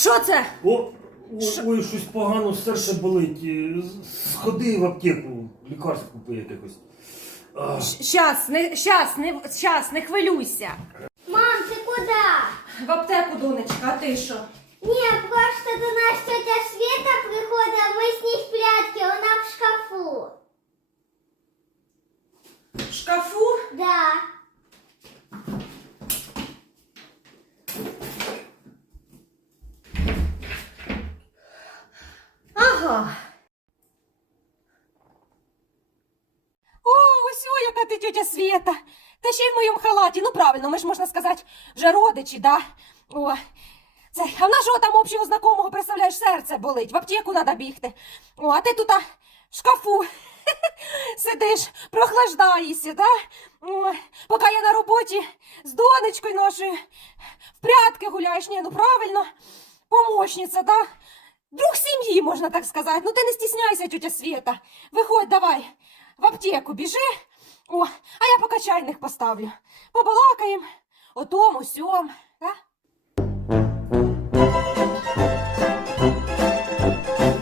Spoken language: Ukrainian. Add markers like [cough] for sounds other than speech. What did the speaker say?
Що? це? Ой, щось погано, серце болить. Е, Сходи в аптеку, лікарство купи якихось. А, Щас, не, щас, не, щас, не хвилюйся. Мам, ти куди? В аптеку, донечка, а ти що? Ні, просто до нас тетя Света приходить, а ми з ній в прятки, вона в шкафу. В шкафу? Да. Ага. О, ось о, яка ти тетя Света. Та ще й в моєму халаті. Ну правильно, ми ж можна сказати, вже родичі, да? О, це, а в нашого там общого знакомого, представляєш, серце болить, в аптеку треба бігти. О, а ти тут в шкафу [laughs] сидиш, прохлаждаєшся, да? О, поки я на роботі з донечкою нашою в прятки гуляєш, ні, ну правильно, помощниця, да? Можна так сказати. Ну ти не стісняйся, тетя Света. Виходь, давай, в аптеку біжи. О, а я пока чайных поставлю. Побалакаємо о тому, сьом.